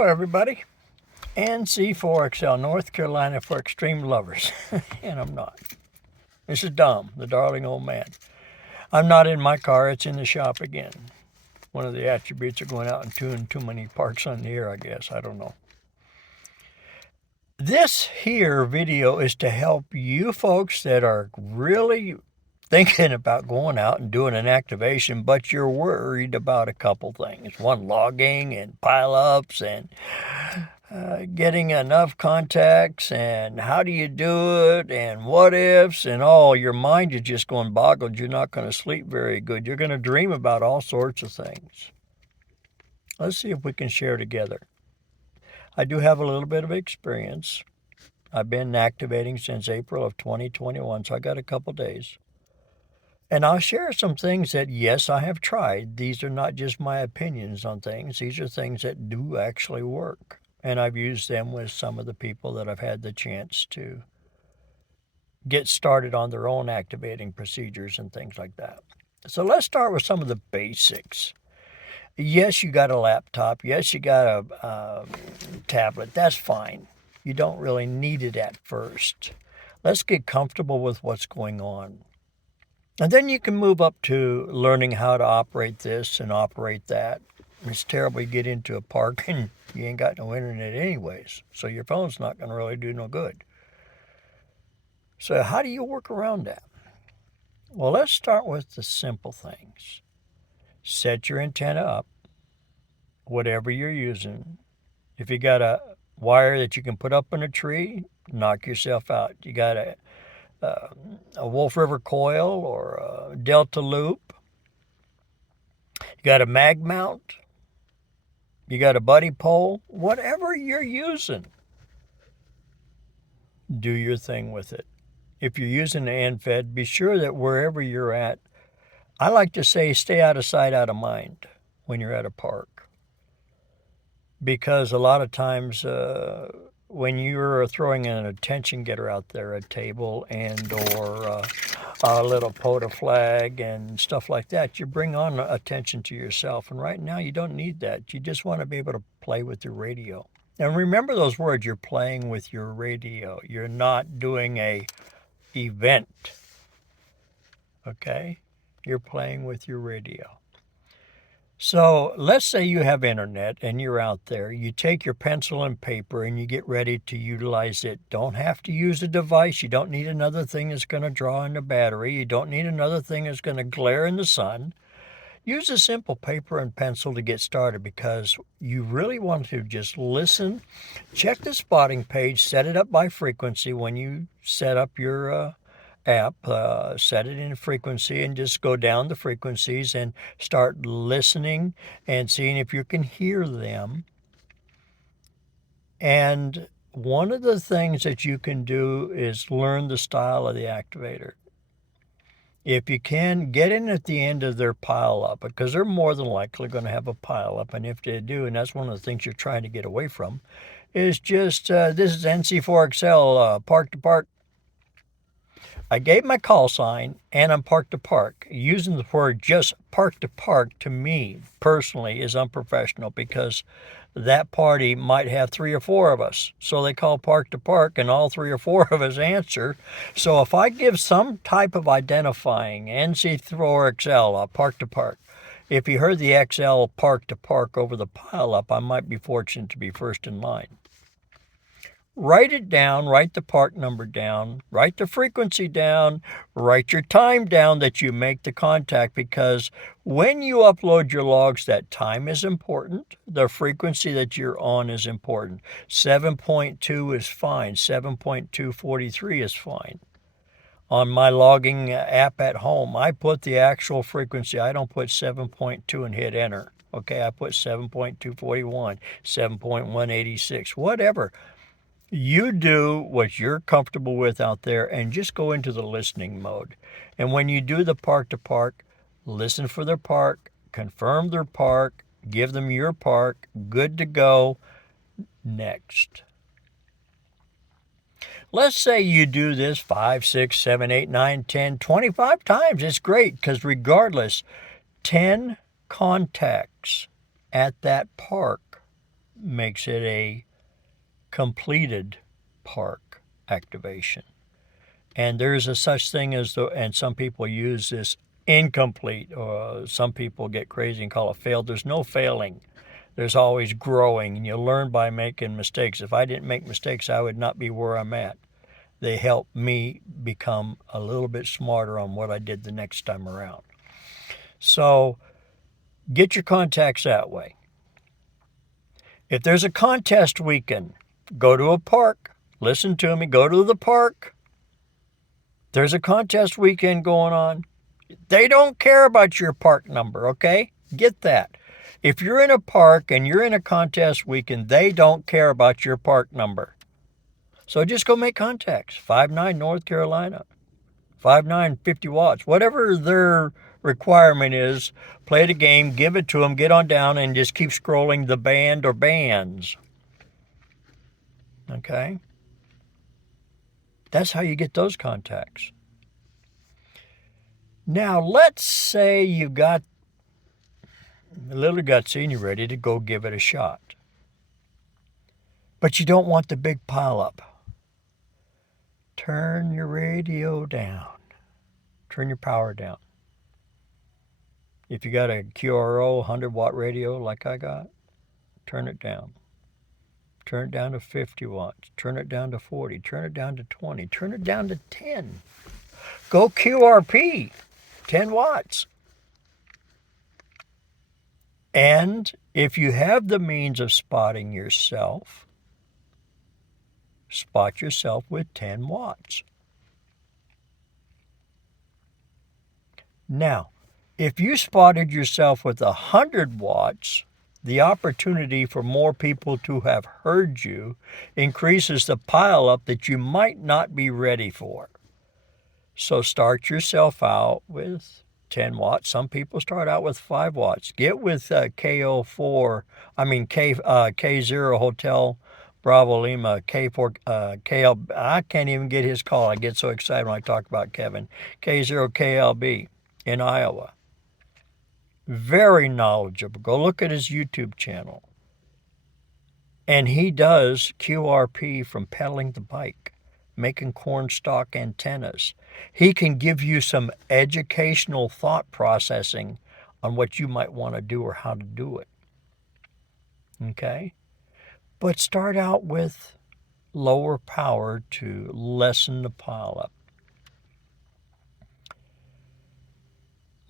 Hello everybody, NC4XL, North Carolina for extreme lovers, and I'm not. This is Dom, the darling old man. I'm not in my car, it's in the shop again. One of the attributes of going out and doing too many parks on the air, I guess, I don't know. This here video is to help you folks that are really thinking about going out and doing an activation, but you're worried about a couple things. One, logging and pile-ups and getting enough contacts and how do you do it and what ifs and all. Your mind is just going boggled. You're not going to sleep very good. You're going to dream about all sorts of things. Let's see if we can share together. I do have a little bit of experience. I've been activating since April of 2021, so I got a couple days. And I'll share some things that, yes, I have tried. These are not just my opinions on things. These are things that do actually work. And I've used them with some of the people that I've had the chance to get started on their own activating procedures and things like that. So let's start with some of the basics. Yes, you got a laptop. Yes, you got a tablet. That's fine. You don't really need it at first. Let's get comfortable with what's going on. And then you can move up to learning how to operate this and operate that. It's terrible you get into a park and you ain't got no internet anyways, so your phone's not going to really do no good. So how do you work around that? Well, let's start with the simple things. Set your antenna up, whatever you're using. If you got a wire that you can put up in a tree, knock yourself out. You got a Wolf River coil or a Delta loop. You got a mag mount. You got a buddy pole. Whatever you're using, do your thing with it. If you're using the end-fed, be sure that wherever you're at, I like to say stay out of sight, out of mind when you're at a park. Because a lot of times when you're throwing an attention getter out there, a table and or a little POTA flag and stuff like that, you bring on attention to yourself. And right now you don't need that. You just want to be able to play with your radio. And remember those words, you're playing with your radio. You're not doing a event. Okay? You're playing with your radio. So let's say you have internet and you're out there. You take your pencil and paper and you get ready to utilize it. Don't have to use a device. You don't need another thing that's going to draw in the battery. You don't need another thing that's going to glare in the sun. Use a simple paper and pencil to get started because you really want to just listen. Check the spotting page. Set it up by frequency when you set up your app, set it in frequency and just go down the frequencies and start listening and seeing if you can hear them. And one of the things that you can do is learn the style of the activator. If you can, get in at the end of their pile up because they're more than likely going to have a pile up. And if they do, and that's one of the things you're trying to get away from, is just this is NC4XL, park to park. I gave my call sign and I'm park to park. Using the word just park to park to me personally is unprofessional because that party might have 3 or 4 of us. So they call park to park and all 3 or 4 of us answer. So if I give some type of identifying NC4XL, park to park, if you heard the XL park to park over the pile up, I might be fortunate to be first in line. Write it down, write the park number down, write the frequency down, write your time down that you make the contact because when you upload your logs, that time is important. The frequency that you're on is important. 7.2 is fine. 7.243 is fine. On my logging app at home, I put the actual frequency. I don't put 7.2 and hit enter. Okay, I put 7.241, 7.186, whatever. You do what you're comfortable with out there and just go into the listening mode. And when you do the park to park, listen for their park, confirm their park, give them your park, good to go, next. Let's say you do this 5, 6, 7, 8, 9, 10, 25 times. It's great because regardless, 10 contacts at that park makes it a completed park activation. And there's a such thing as and some people use this incomplete, or some people get crazy and call it failed. There's no failing. There's always growing, and you learn by making mistakes. If I didn't make mistakes, I would not be where I'm at. They help me become a little bit smarter on what I did the next time around. So get your contacts that way. If there's a contest weekend, go to a park. Listen to me. Go to the park. There's a contest weekend going on. They don't care about your park number, okay? Get that. If you're in a park and you're in a contest weekend, they don't care about your park number. So just go make contacts. 5'9", North Carolina. 5'9", 50 watts. Whatever their requirement is, play the game, give it to them, get on down, and just keep scrolling the band or bands. Okay? That's how you get those contacts. Now, let's say you've got a little gutsy and you're ready to go give it a shot. But you don't want the big pileup. Turn your radio down. Turn your power down. If you got a QRO 100-watt radio like I got, turn it down. Turn it down to 50 watts. Turn it down to 40. Turn it down to 20. Turn it down to 10. Go QRP, 10 watts. And if you have the means of spotting yourself, spot yourself with 10 watts. Now, if you spotted yourself with 100 watts, the opportunity for more people to have heard you increases the pileup that you might not be ready for. So start yourself out with 10 watts. Some people start out with 5 watts. Get with K0 Hotel Bravo Lima, K4, KL. I can't even get his call. I get so excited when I talk about Kevin. K0KLB in Iowa. Very knowledgeable. Go look at his YouTube channel. And he does QRP from pedaling the bike, making cornstalk antennas. He can give you some educational thought processing on what you might want to do or how to do it. Okay? But start out with lower power to lessen the pileup.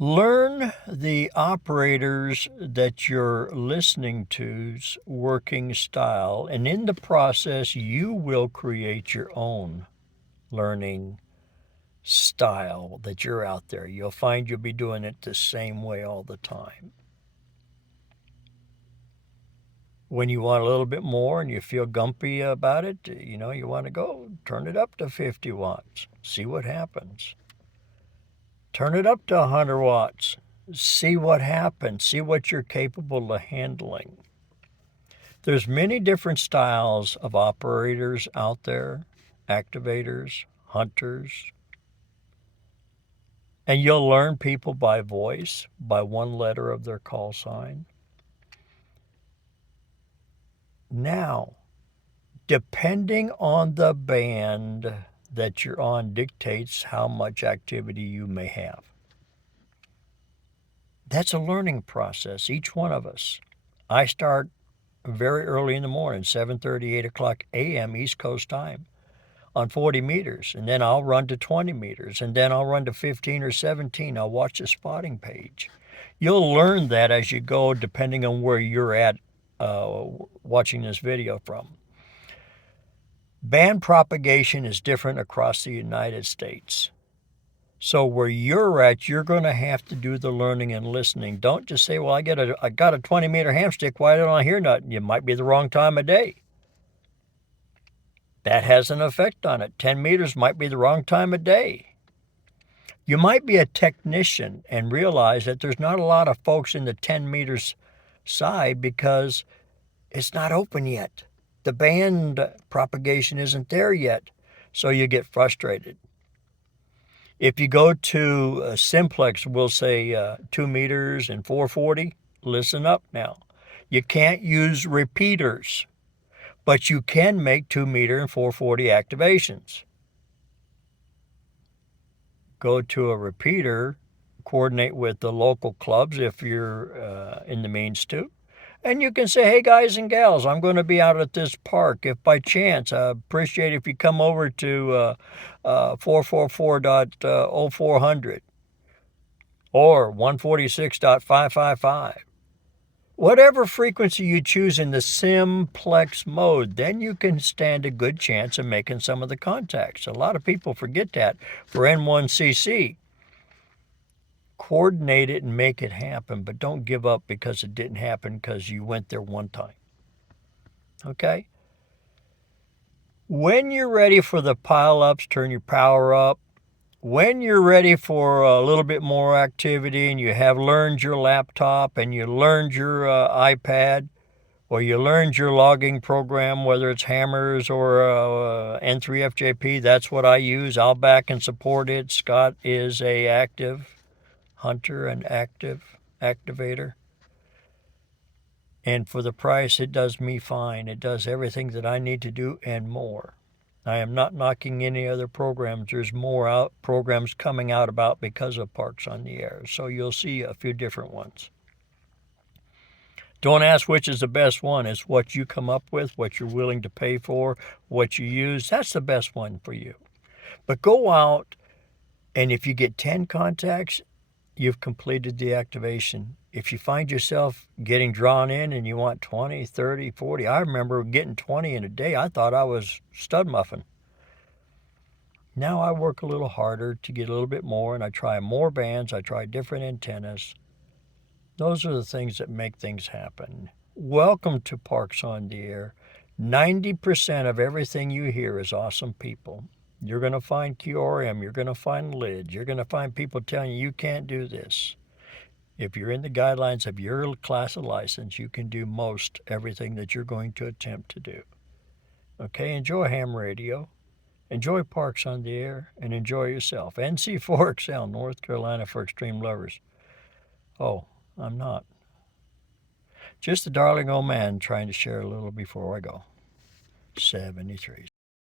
Learn the operators that you're listening to's working style, and in the process, you will create your own learning style that you're out there. You'll find you'll be doing it the same way all the time. When you want a little bit more and you feel gumpy about it, you want to go turn it up to 50 watts. See what happens. Turn it up to 100 watts. See what happens. See what you're capable of handling. There's many different styles of operators out there, activators, hunters. And you'll learn people by voice, by one letter of their call sign. Now, depending on the band that you're on dictates how much activity you may have. That's a learning process, each one of us. I start very early in the morning, 7:30, 8 o'clock a.m. East Coast time on 40 meters, and then I'll run to 20 meters, and then I'll run to 15 or 17. I'll watch the spotting page. You'll learn that as you go, depending on where you're at watching this video from. Band propagation is different across the United States. So where you're at, you're going to have to do the learning and listening. Don't just say, well, I got a 20-meter hamstick. Why don't I hear nothing? You might be the wrong time of day. That has an effect on it. 10 meters might be the wrong time of day. You might be a technician and realize that there's not a lot of folks in the 10 meters side because it's not open yet. The band propagation isn't there yet, so you get frustrated. If you go to a simplex, we'll say 2 meters and 440, listen up now. You can't use repeaters, but you can make 2 meter and 440 activations. Go to a repeater, coordinate with the local clubs if you're in the means to. And you can say, hey, guys and gals, I'm going to be out at this park. If by chance, I appreciate if you come over to 444.0400 or 146.555. Whatever frequency you choose in the simplex mode, then you can stand a good chance of making some of the contacts. A lot of people forget that. For N1CC, coordinate it and make it happen, but don't give up because it didn't happen because you went there one time. Okay? When you're ready for the pile-ups, turn your power up. When you're ready for a little bit more activity and you have learned your laptop and you learned your iPad or you learned your logging program, whether it's Hammers or N3FJP, that's what I use. I'll back and support it. Scott is a active hunter and active activator. And for the price, it does me fine. It does everything that I need to do and more. I am not knocking any other programs. There's more programs coming out about because of Parks on the Air. So you'll see a few different ones. Don't ask which is the best one. It's what you come up with, what you're willing to pay for, what you use. That's the best one for you. But go out, and if you get 10 contacts, you've completed the activation. If you find yourself getting drawn in and you want 20, 30, 40, I remember getting 20 in a day. I thought I was stud muffin. Now I work a little harder to get a little bit more, and I try more bands. I try different antennas. Those are the things that make things happen. Welcome to Parks on the Air. 90% of everything you hear is awesome people. You're going to find QRM. You're going to find lids. You're going to find people telling you can't do this. If you're in the guidelines of your class of license, you can do most everything that you're going to attempt to do. Okay, enjoy ham radio. Enjoy Parks on the Air and enjoy yourself. NC4XL, North Carolina for extreme lovers. Oh, I'm not. Just a darling old man trying to share a little before I go. 73.